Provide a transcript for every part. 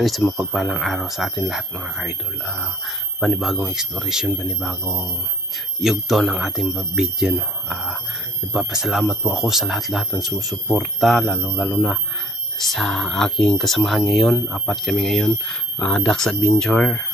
Isang mapagpalang araw sa atin lahat mga ka-idol. Panibagong exploration, panibagong yugto ng ating video. No? Nagpapasalamat po ako sa lahat-lahat ng sumusuporta, lalo na sa aking kasamahan ngayon. Apat kami ngayon. Dax Adventure,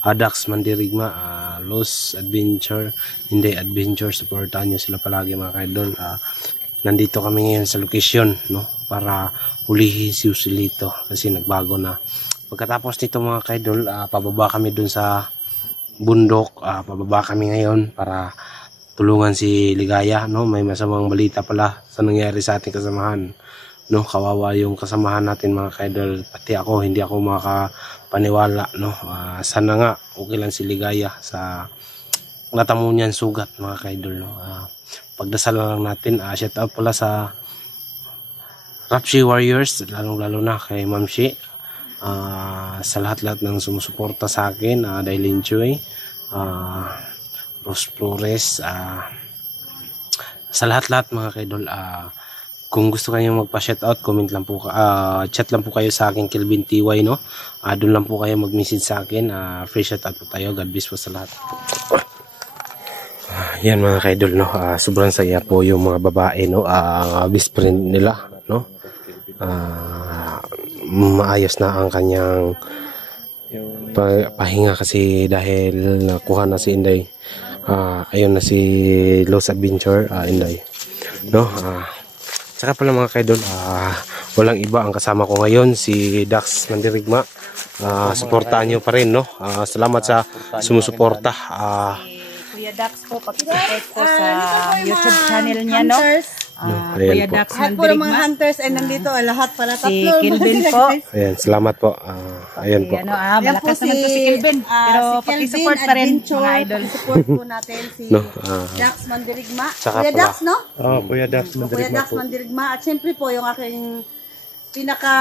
Dax Mandirigma, Los Adventure, Hindi Adventure. Supportahan nyo sila palagi mga ka-idol. Nandito kami ngayon sa location, no, para hulihin si Joselito kasi nagbago na. Pagkatapos nito mga ka-idol, pababa kami dun sa bundok. Pababa kami ngayon para tulungan si Ligaya, no. May masamang balita pala sa nangyari sa ating kasamahan, no. Kawawa yung kasamahan natin mga ka-idol, pati ako hindi ako makapaniwala, no. Sana nga okay lang si Ligaya sa natamo niyan sugat mga ka-idol, no. Pagdasal lang natin. Shout out pala sa Rapshi Warriors, lalo na kay Ma'am Shi, sa lahat-lahat ng sumusuporta sa akin, Dailin Choi, Rose Flores, sa lahat-lahat mga kaidol. Kung gusto kayo magpa-shout out, comment lang po, chat lang po kayo sa akin, Kelvin TY, no. Doon lang po kayo mag-message sa akin. Free shout out po tayo. God bless po sa lahat. Yan mga kaidol, no. Sobrang saya po yung mga babae, no. Best friend nila, no. Maayos na ang kanyang pahinga kasi dahil nakuha na si Inday. Ayun na si Los Adventure, Inday, no. Saka pala mga kaidol, walang iba ang kasama ko ngayon, si Dax Mandirigma. Suportahan nyo pa rin, no. Salamat sa sumusuporta. Kuya Dax po, pakisupport po sa YouTube channel niya, no? Kuya Dax Mandirigma. Mga hunters ay nandito, lahat pala tatlo. Si Kelvin po. Ayan, salamat po. Ayan po. Malakas naman po si Kelvin. Pero pakisupport pa rin mga idol. Support po natin si Dax Mandirigma. Kuya Dax, no? Kuya Dax Mandirigma. Kuya Dax Mandirigma. At syempre po, yung aking pinaka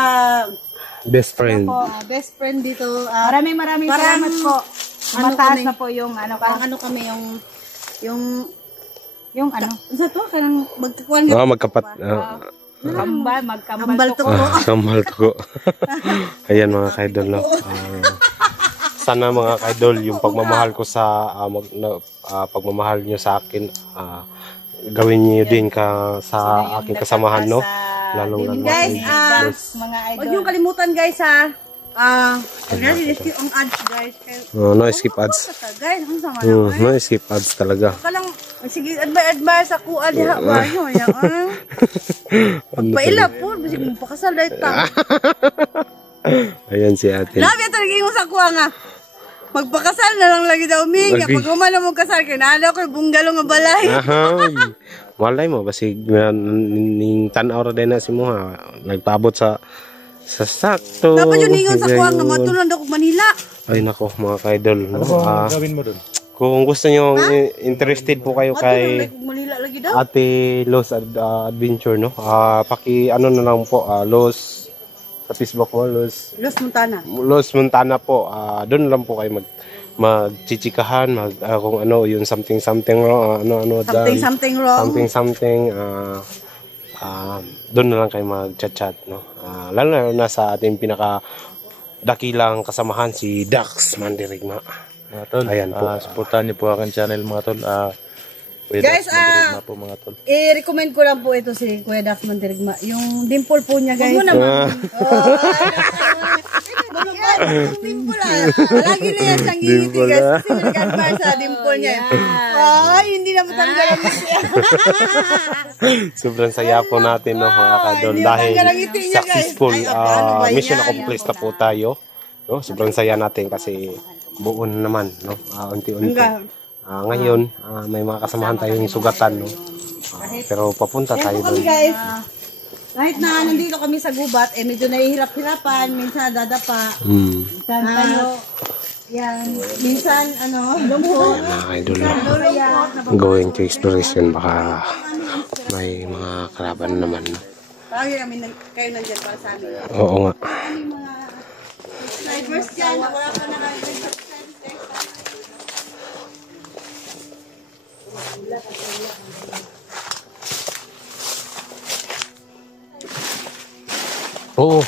best friend. Best friend dito. Maraming salamat po. Mataas na po yung ano. Parang ano kami yung ano? Sa to, kanang magkakuan nga. Magkapat. Kambal to ko. Kambal to ko. Ayan mga kaidol, no. Sana mga kaidol, yung pagmamahal ko sa pagmamahal nyo sa akin, gawin niyo din sa aking kasamahan, no. Lalong guys, mga idol. huwag niyong kalimutan guys ang ads guys. No skip ads. Guys, ang sama No skip ads talaga. Kalang sige admire sa kuan diha ba yo ya. Pagpaila po, bisig mo pakasal dai ta. Ayan si ate. Labi talaga yung sa kuha nga. Magpakasal na lang lagi daw minga. Pag umano mo kasal kay nalo ko bunggalo nga balay. Walay mo basig ning tan-aw ra din na si mo ha. Nagpaabot sa sakto. Dapat yung ningon sa kuha nga matunan daw ko Manila. Ay nako mga kaidol. Ano ba gawin mo doon? Kung gusto nyo, interested po kayo kay Manila lagi daw. Ate Los Adventure, no? Ano na lang po, Los sa Facebook mo, Los Montana po. Doon lang po kayo magchichikahan, kung ano, yung something wrong, something doon na lang kayo mag-chat, no? Lalo na sa ating pinaka dakilang kasamahan, si Dax Mandirigma. Mga tol, ayan po. supportahan niyo po aking channel mga tol. Guys, po, mga tol. i-recommend ko lang po ito si Kuya Dax Mandirigma. Yung dimple po niya guys. Dimple lagi na yan siyang ngingiti guys. Kasi nag-admire sa dimple niya. Ay, hindi na matanggal ang ngiti. Sobrang saya po natin, no, mga kadol. Dahil successful, mission accomplished na po tayo. No? Sobrang saya natin kasi buo na naman, no? Unti-unti. Ngayon, may mga kasamahan tayong sugatan, no? Pero papunta tayo doon. Guys, kahit na nandito kami sa gubat, medyo nahihirap-hirapan, minsan dadapa. Minsan tayo, minsan, lungkot. Idol, going to exploration, baka may mga kalaban naman, no? Parang kayo nandyan para sa amin. Oo nga. Snipers dyan, wala ka na kayo. Oo.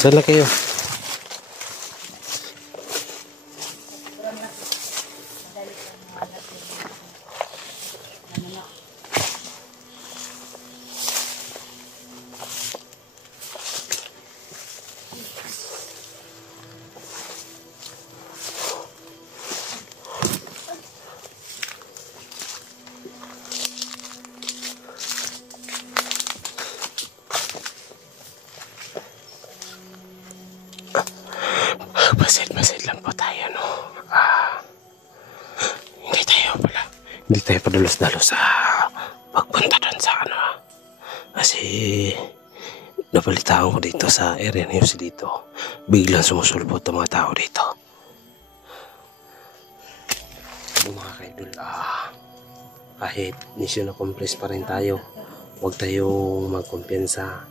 Saan na kayo? Magpapasid-pasid lang po tayo, no? Hindi tayo padalos-dalos sa pagpunta doon sa ano. Kasi nabalitaan ko dito sa area na yun dito. Biglang sumusulpot ang mga tao dito. Mga kaidol, kahit mission accomplished pa rin tayo, huwag tayong magkumpiyansa,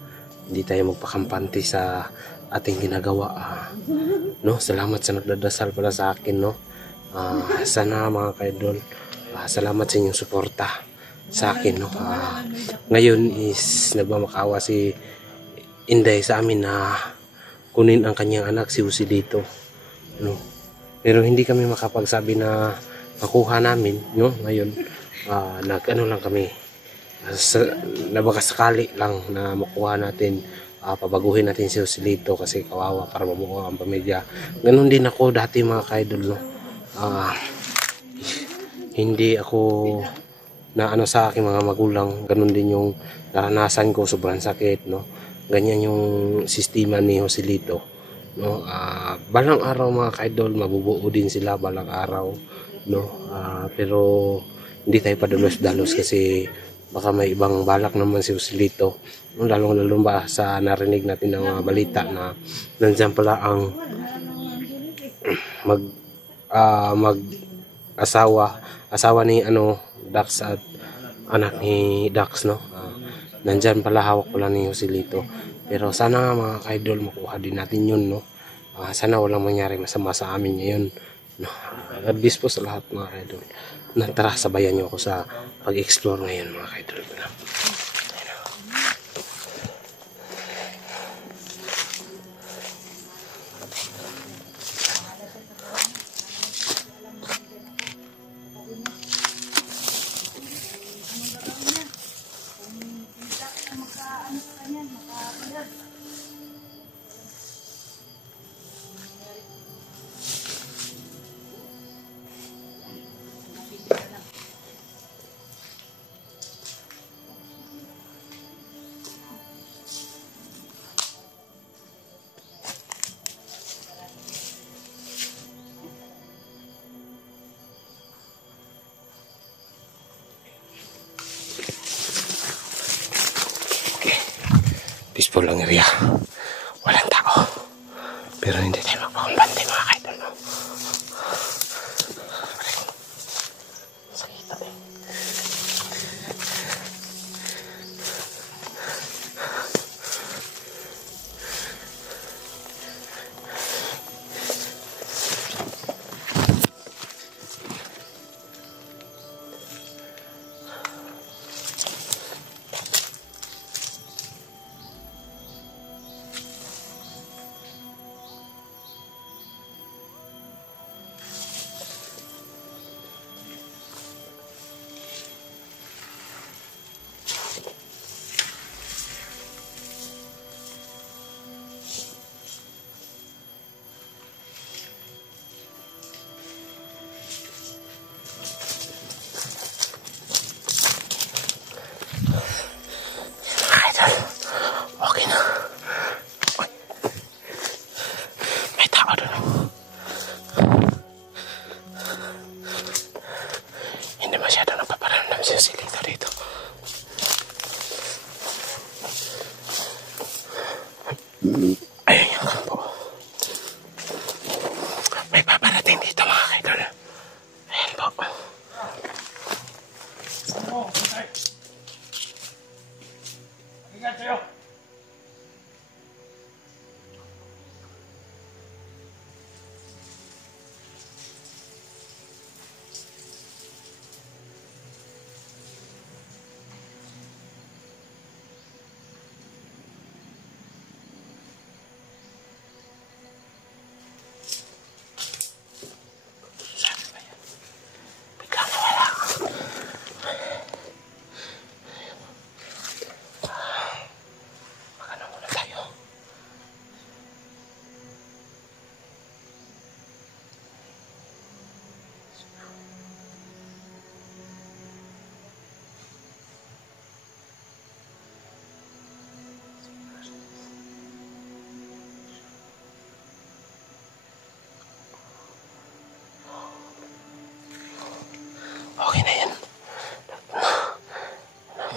hindi tayo magpakampante sa ating ginagawa. No, salamat sa nagdadasal pala sa akin, no. Sana mga kaidol, salamat sa inyong suporta sa akin, no. Ngayon is nagmamakawa si Inday sa amin na kunin ang kanyang anak si Jose dito, no. Pero hindi kami makapagsabi na makuha namin, no. Ngayon nag-ano lang kami, nabakasakali lang na makuha natin, pabaguhin natin si Jose dito kasi kawawa para mabuo ang pamilya. Ganun din ako dati mga kaidol, no. Hindi ako na ano sa aking mga magulang, ganun din yung naranasan ko, sobrang sakit, no. Ganyan yung sistema ni Joselito, no. Balang araw mga kaidol, mabubuo din sila balang araw, no. Pero hindi tayo padalos-dalos kasi baka may ibang balak naman si Joselito, no? Lalong-lalo ba sa narinig natin ng mga balita na nandiyan pala ang asawa ni Dax at anak ni Dax, no. Nandyan pala, hawak pala ni Joselito. Pero sana mga kaidol makuha din natin yun, no. Sana walang mangyari masama sa amin ngayon, no. God bless po sa lahat mga kaidol. Tara, sabayan niyo ako sa pag-explore ngayon mga kaidol. Peaceful ang area, walang tao, pero hindi tayo magpakampante mga kaidol, no? Sakita din. Ayun yung kampo. May paparating dito mga kaidol. Ayan po. Ingat kayo. Okay na yan.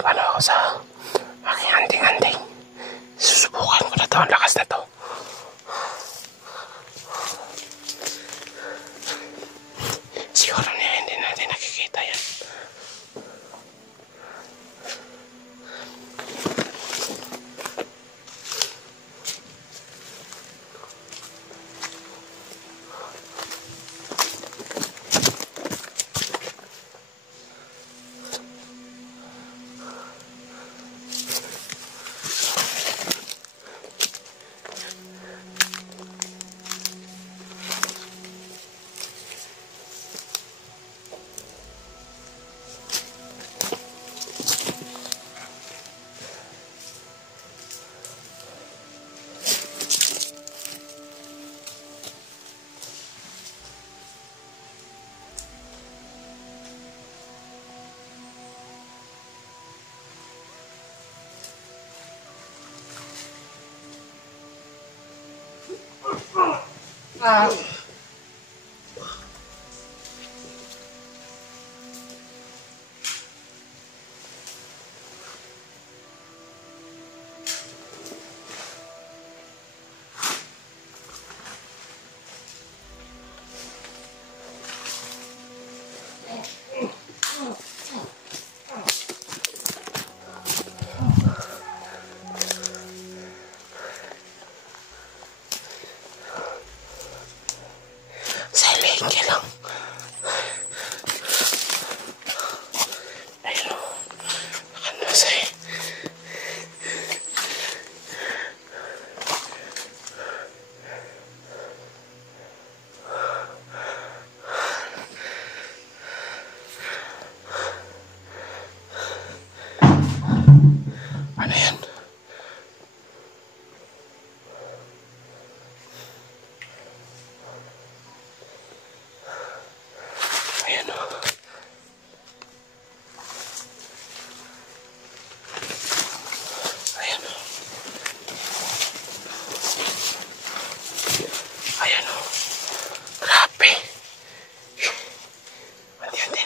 Paano ako sa aking anting-anting? Susubukan ko na to. Ang lakas na to. Siguro niya hindi natin nakikita yan. Silent lang. Ayun o. Nakanasay. Ano yan? Ayan o. Ayan o. Ayan o. Grabe. Hati-hati.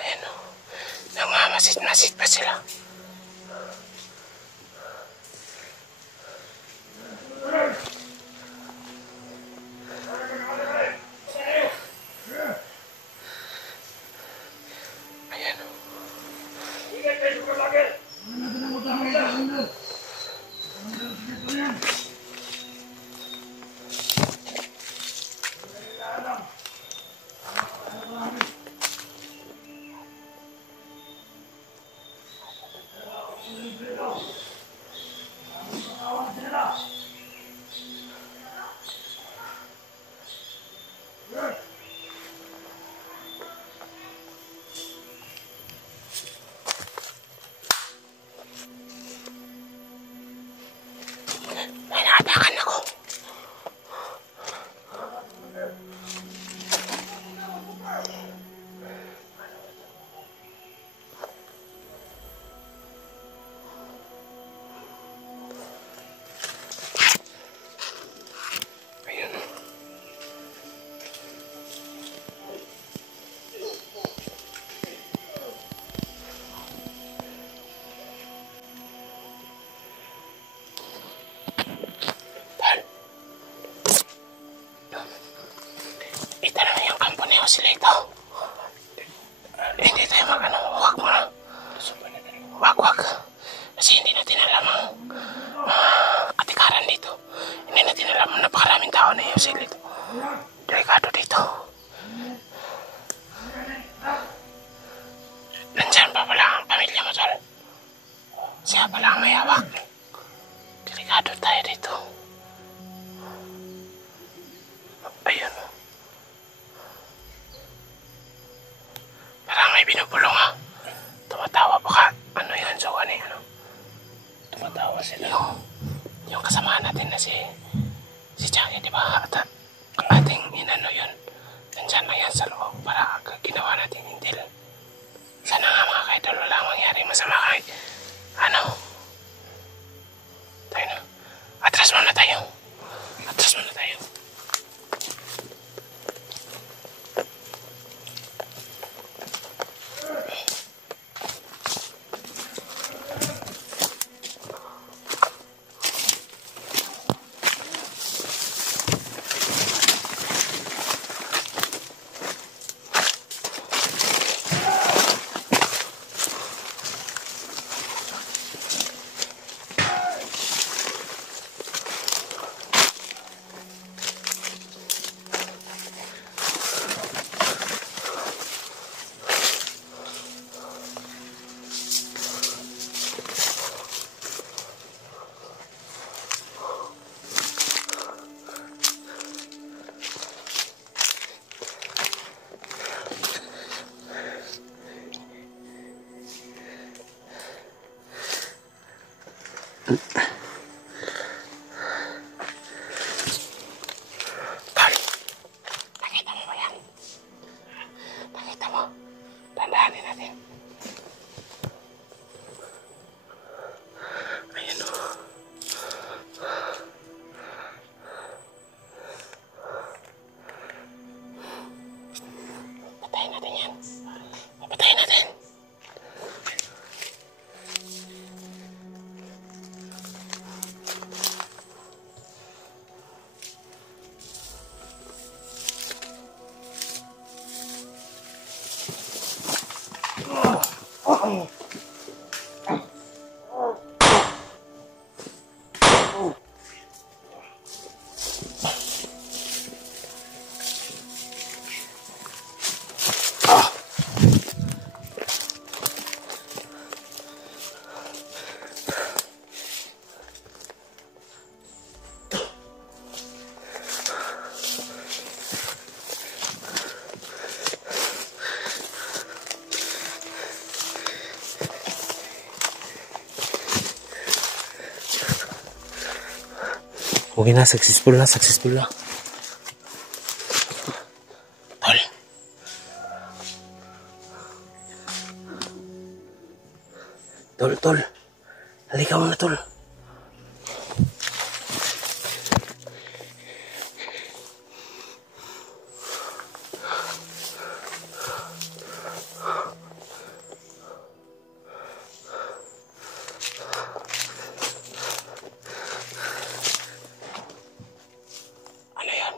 Ayan o. Nangamasit-masit pa sila. Ayan o. May naapakan ako. Ayun. Itanong yung kampo ni Joselito. Hindi tayo huwag mo na. Wag. Kasi hindi natin alam ang katikaran dito. Hindi natin alam ang napakaraming tao na Joselito. Delikado dito. Nandyan pa pala ang pamilya mo, tol. Siya pala ang may hawak. Delikado tayo dito. Ayun. Parang may binubulong ha. Tumatawa pa ka. Ano yun? So ano yun? Tumatawa sila. Yung kasamahan natin na si Jackie, di ba? At ating inano yun. Nandyan lang yan sa loob para ginawa natin intel. Sana nga mga kaidol wala mangyari masama kahit ano. Tayo na. Atras muna tayo. Okay na, successful na. Tol. Tol. Halika mo na, tol. Ano yan?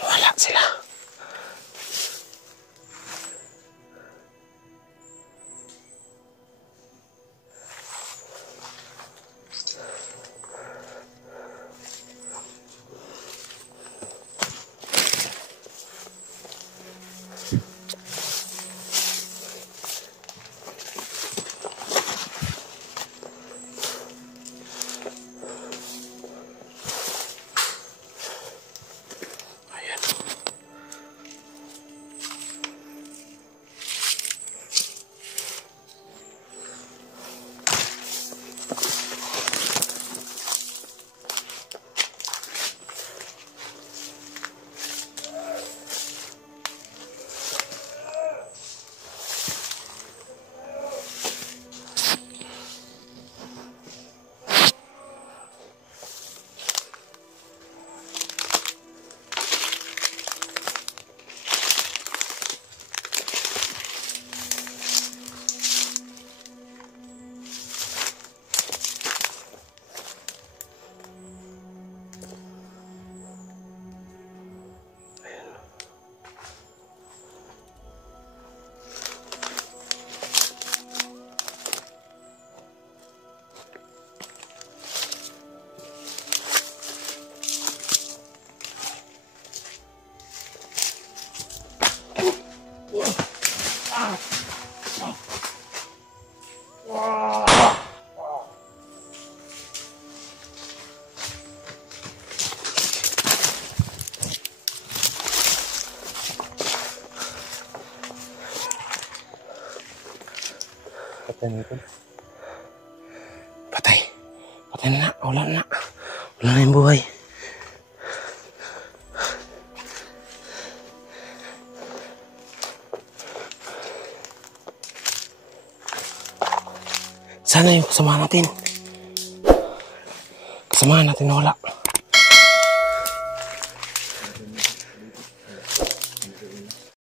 Wala sila. Ayan. Patay na ito. Patay. Patay na. Wala na. Wala na yung buhay. Sana yung kasama natin. Kasama natin na wala.